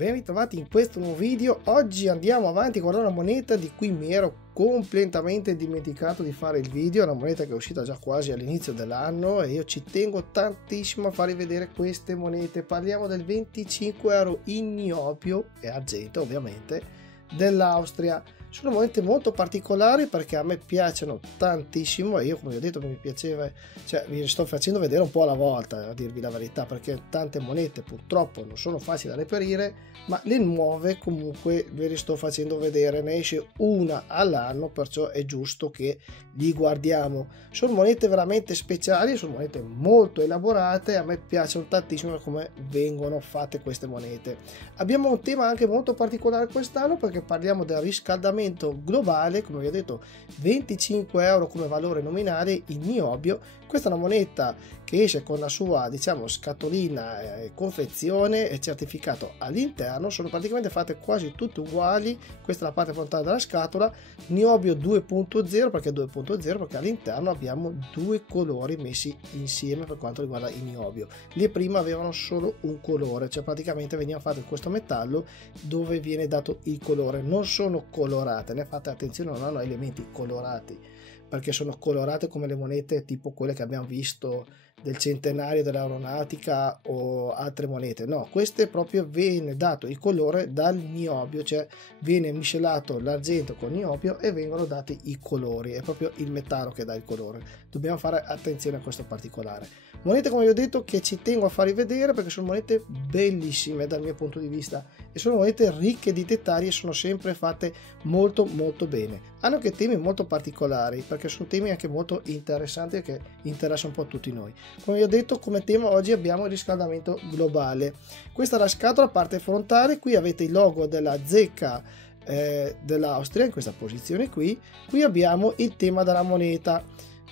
ben ritrovati in questo nuovo video. Oggi andiamo avanti a guardare una moneta di cui mi ero completamente dimenticato di fare il video, una moneta che è uscita già quasi all'inizio dell'anno e io ci tengo tantissimo a farvi vedere queste monete. Parliamo del 25 euro in niobio e argento, ovviamente, dell'Austria. Sono monete molto particolari perché a me piacciono tantissimo e io, come vi ho detto, mi piaceva, cioè vi sto facendo vedere un po' alla volta, a dirvi la verità, perché tante monete purtroppo non sono facili da reperire, ma le nuove comunque ve le sto facendo vedere, ne esce una all'anno, perciò è giusto che li guardiamo. Sono monete veramente speciali, sono monete molto elaborate, a me piacciono tantissimo come vengono fatte queste monete. Abbiamo un tema anche molto particolare quest'anno perché parliamo del riscaldamento globale, come vi ho detto 25 euro come valore nominale in niobio. Questa è una moneta che esce con la sua, diciamo, scatolina, confezione e certificato all'interno, sono praticamente fatte quasi tutte uguali. Questa è la parte frontale della scatola, niobio 2.0, perché 2.0 perché all'interno abbiamo due colori messi insieme per quanto riguarda il niobio. Le prime avevano solo un colore, cioè praticamente venivano fatte in questo metallo dove viene dato il colore, non sono colorate, ne fate attenzione, non hanno elementi colorati perché sono colorate come le monete tipo quelle che abbiamo visto del centenario dell'aeronautica o altre monete. No, queste proprio viene dato il colore dal niobio, cioè viene miscelato l'argento con niobio e vengono dati i colori, è proprio il metallo che dà il colore. Dobbiamo fare attenzione a questo particolare. Monete, come vi ho detto, che ci tengo a farvi vedere perché sono monete bellissime dal mio punto di vista e sono monete ricche di dettagli e sono sempre fatte molto bene. Hanno anche temi molto particolari perché sono temi anche molto interessanti e che interessano un po' tutti noi. Come vi ho detto, come tema oggi abbiamo il riscaldamento globale. Questa è la scatola, parte frontale, qui avete il logo della zecca dell'Austria in questa posizione qui abbiamo il tema della moneta.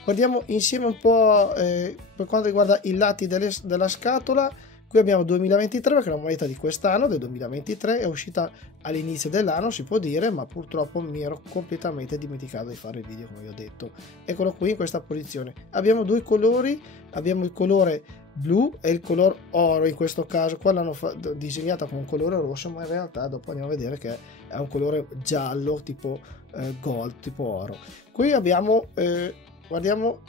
Guardiamo insieme un po' per quanto riguarda i lati della scatola. Qui abbiamo 2023 perché è una moneta di quest'anno, del 2023, è uscita all'inizio dell'anno, si può dire, ma purtroppo mi ero completamente dimenticato di fare il video, come vi ho detto. Eccolo qui in questa posizione. Abbiamo due colori, abbiamo il colore blu e il color oro, in questo caso qua l'hanno disegnata con un colore rosso, ma in realtà dopo andiamo a vedere che è un colore giallo tipo gold, tipo oro. Qui abbiamo, guardiamo,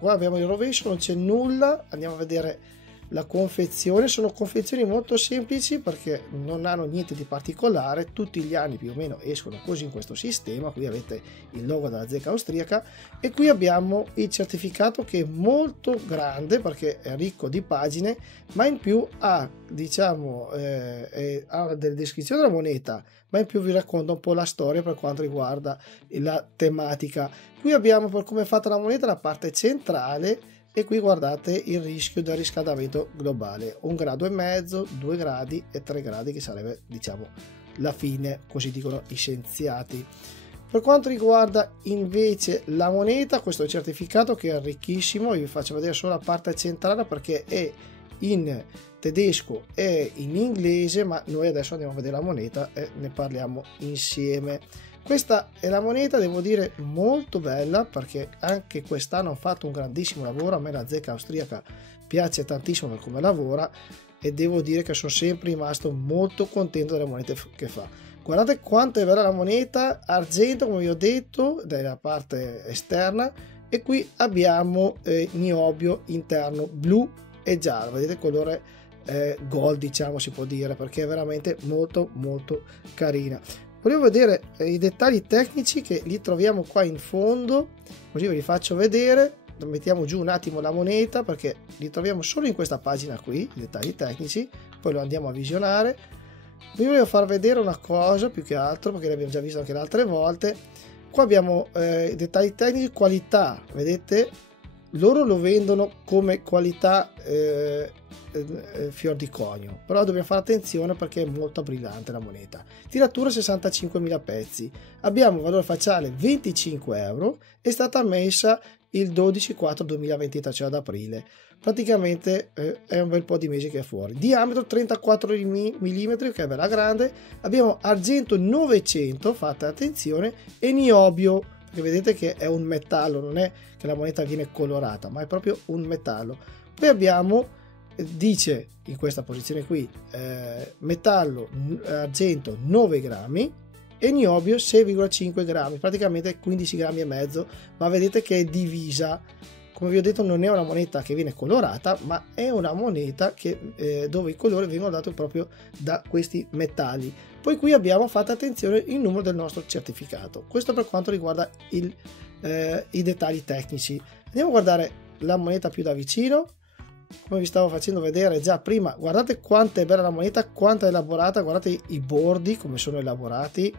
qua abbiamo il rovescio, non c'è nulla, andiamo a vedere la confezione. Sono confezioni molto semplici perché non hanno niente di particolare, tutti gli anni più o meno escono così in questo sistema. Qui avete il logo della zecca austriaca e qui abbiamo il certificato che è molto grande perché è ricco di pagine, ma in più ha, diciamo, ha delle descrizioni della moneta, ma in più vi racconta un po' la storia per quanto riguarda la tematica. Qui abbiamo, per come è fatta la moneta, la parte centrale e qui guardate il rischio del riscaldamento globale, 1,5 gradi, 2 gradi e 3 gradi che sarebbe, diciamo, la fine, così dicono i scienziati. Per quanto riguarda invece la moneta, questo è il certificato che è ricchissimo, io vi faccio vedere solo la parte centrale perché è in tedesco e in inglese, ma noi adesso andiamo a vedere la moneta e ne parliamo insieme. Questa è la moneta, devo dire molto bella perché anche quest'anno hanno fatto un grandissimo lavoro. A me la zecca austriaca piace tantissimo per come lavora e devo dire che sono sempre rimasto molto contento delle monete che fa. Guardate quanto è bella la moneta, argento come vi ho detto dalla parte esterna e qui abbiamo niobio interno blu e giallo, vedete il colore gold, diciamo, si può dire, perché è veramente molto carina. Volevo vedere i dettagli tecnici che li troviamo qua in fondo, così ve li faccio vedere. Mettiamo giù un attimo la moneta perché li troviamo solo in questa pagina qui, i dettagli tecnici, poi lo andiamo a visionare. Vi volevo far vedere una cosa più che altro perché l'abbiamo già visto anche le altre volte. Qua abbiamo i dettagli tecnici, qualità, vedete? Loro lo vendono come qualità fior di conio, però dobbiamo fare attenzione perché è molto brillante la moneta. Tiratura 65.000 pezzi, abbiamo valore facciale 25 euro, è stata messa il 12/4/2023, cioè ad aprile. Praticamente è un bel po' di mesi che è fuori. Diametro 34 mm, che è bella grande. Abbiamo argento 900, fate attenzione, e niobio, perché vedete che è un metallo, non è che la moneta viene colorata, ma è proprio un metallo. Poi abbiamo dice in questa posizione qui metallo argento 9 grammi e niobio 6,5 grammi, praticamente 15 grammi e mezzo, ma vedete che è divisa. Come vi ho detto, non è una moneta che viene colorata, ma è una moneta che, dove i colori vengono dati proprio da questi metalli. Poi qui abbiamo, fatto attenzione, il numero del nostro certificato. Questo per quanto riguarda i dettagli tecnici. Andiamo a guardare la moneta più da vicino. Come vi stavo facendo vedere già prima, guardate quanto è bella la moneta, quanto è elaborata, guardate i bordi come sono elaborati,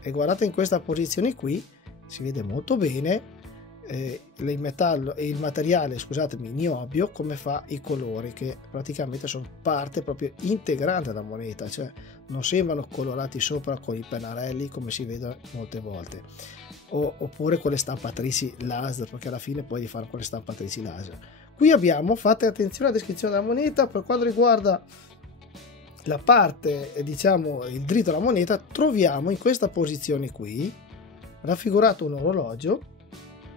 e guardate in questa posizione qui si vede molto bene il materiale, scusatemi, niobio, come fa i colori, che praticamente sono parte proprio integrante della moneta, cioè non sembrano colorati sopra con i pennarelli come si vede molte volte, oppure con le stampatrici laser, perché alla fine poi li fanno con le stampatrici laser. Qui abbiamo, fate attenzione alla descrizione della moneta. Per quanto riguarda la parte, diciamo, il dritto della moneta, troviamo in questa posizione qui raffigurato un orologio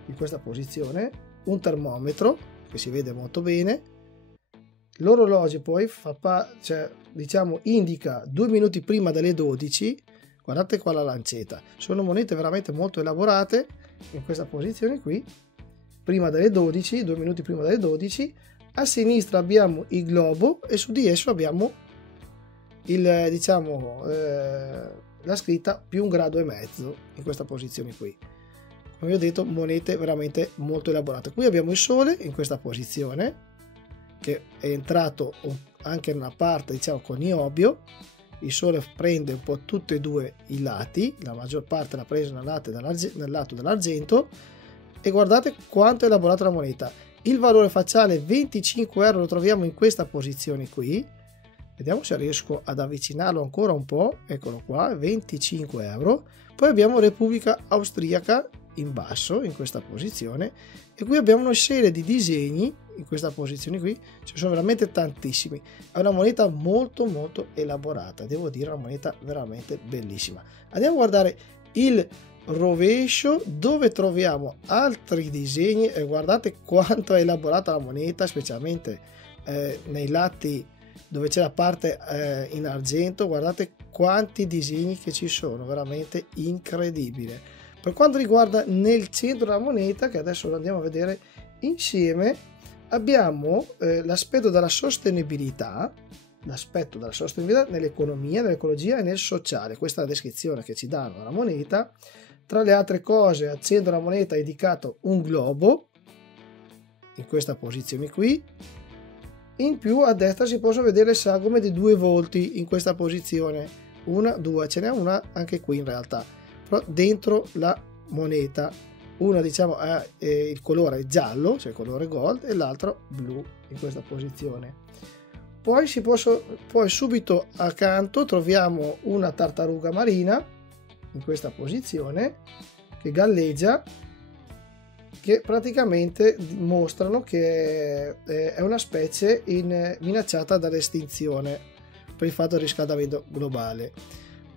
in questa posizione, un termometro che si vede molto bene. L'orologio poi cioè, diciamo, indica 2 minuti prima delle 12. Guardate qua la lancetta, sono monete veramente molto elaborate in questa posizione qui, prima delle 12, 2 minuti prima delle 12. A sinistra abbiamo il globo e su di esso abbiamo il, diciamo, la scritta +1,5 gradi in questa posizione qui. Come vi ho detto, monete veramente molto elaborate. Qui abbiamo il sole in questa posizione, che è entrato anche in una parte, diciamo, con niobio. Il sole prende un po' tutti e due i lati, la maggior parte l'ha preso nel lato dell'argento, e guardate quanto è elaborata la moneta. Il valore facciale 25 euro lo troviamo in questa posizione qui. Vediamo se riesco ad avvicinarlo ancora un po'. Eccolo qua, 25 euro. Poi abbiamo Repubblica Austriaca in basso, in questa posizione, e qui abbiamo una serie di disegni in questa posizione qui, ci sono veramente tantissimi. È una moneta molto molto elaborata, devo dire, una moneta veramente bellissima. Andiamo a guardare il rovescio, dove troviamo altri disegni, e guardate quanto è elaborata la moneta, specialmente nei lati dove c'è la parte in argento. Guardate quanti disegni che ci sono, veramente incredibile. Per quanto riguarda nel centro della moneta, che adesso lo andiamo a vedere insieme, abbiamo l'aspetto della sostenibilità, nell'economia, nell'ecologia e nel sociale. Questa è la descrizione che ci danno alla moneta. Tra le altre cose, al centro della moneta è indicato un globo in questa posizione qui. In più a destra si possono vedere le sagome di 2 volti in questa posizione, una, due, ce n'è una anche qui in realtà, però dentro la moneta. Una, diciamo, ha il colore giallo, cioè il colore gold, e l'altro blu in questa posizione. Poi subito accanto troviamo una tartaruga marina in questa posizione che galleggia, che praticamente mostrano che è una specie minacciata dall'estinzione per il fatto del riscaldamento globale.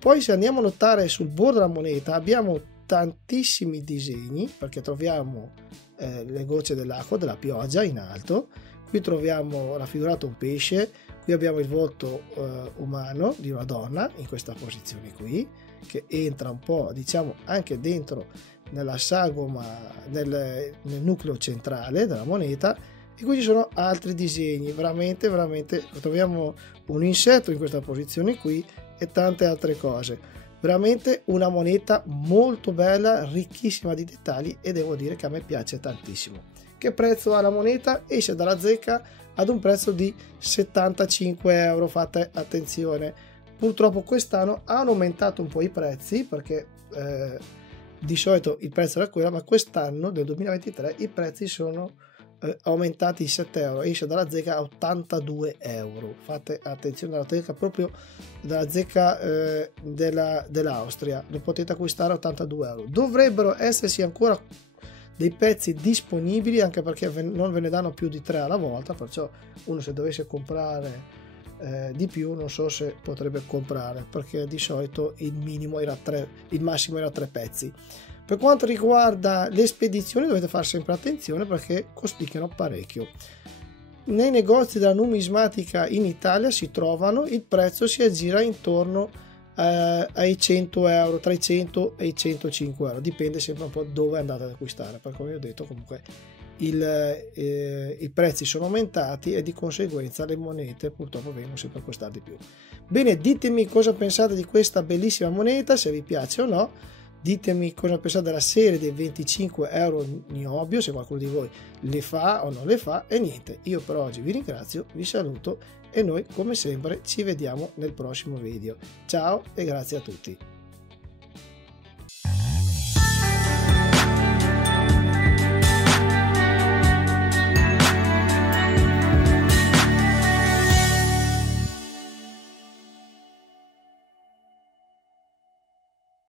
Poi, se andiamo a notare sul bordo della moneta, abbiamo tantissimi disegni, perché troviamo le gocce dell'acqua, della pioggia in alto. Qui troviamo raffigurato un pesce, qui abbiamo il volto umano di una donna in questa posizione qui, che entra un po', diciamo, anche dentro nella sagoma, nel nucleo centrale della moneta. E qui ci sono altri disegni, veramente troviamo un insetto in questa posizione qui e tante altre cose. Veramente una moneta molto bella, ricchissima di dettagli, e devo dire che a me piace tantissimo. Che prezzo ha la moneta? Esce dalla zecca ad un prezzo di 75 euro, fate attenzione. Purtroppo quest'anno hanno aumentato un po' i prezzi, perché di solito il prezzo era quello, ma quest'anno del 2023 i prezzi sono aumentati di 7 euro, esce dalla zecca a 82 euro. Fate attenzione, dalla zecca, proprio dalla zecca dell'Austria lo potete acquistare a 82 euro. Dovrebbero esserci ancora dei pezzi disponibili, anche perché non ve ne danno più di 3 alla volta, perciò uno, se dovesse comprare di più, non so se potrebbe comprare, perché di solito il massimo era 3 pezzi. Per quanto riguarda le spedizioni, dovete fare sempre attenzione perché costicchiano parecchio. nei negozi della numismatica in Italia si trovano, il prezzo si aggira intorno ai 100 euro, tra i 100 e i 105 euro, dipende sempre un po' dove andate ad acquistare, perché come ho detto comunque i prezzi sono aumentati e di conseguenza le monete purtroppo vengono sempre a costare di più. Bene, ditemi cosa pensate di questa bellissima moneta, se vi piace o no. Ditemi cosa pensate della serie dei 25 euro Niobio, se qualcuno di voi le fa o non le fa. E niente, io per oggi vi ringrazio, vi saluto e noi come sempre ci vediamo nel prossimo video. Ciao e grazie a tutti.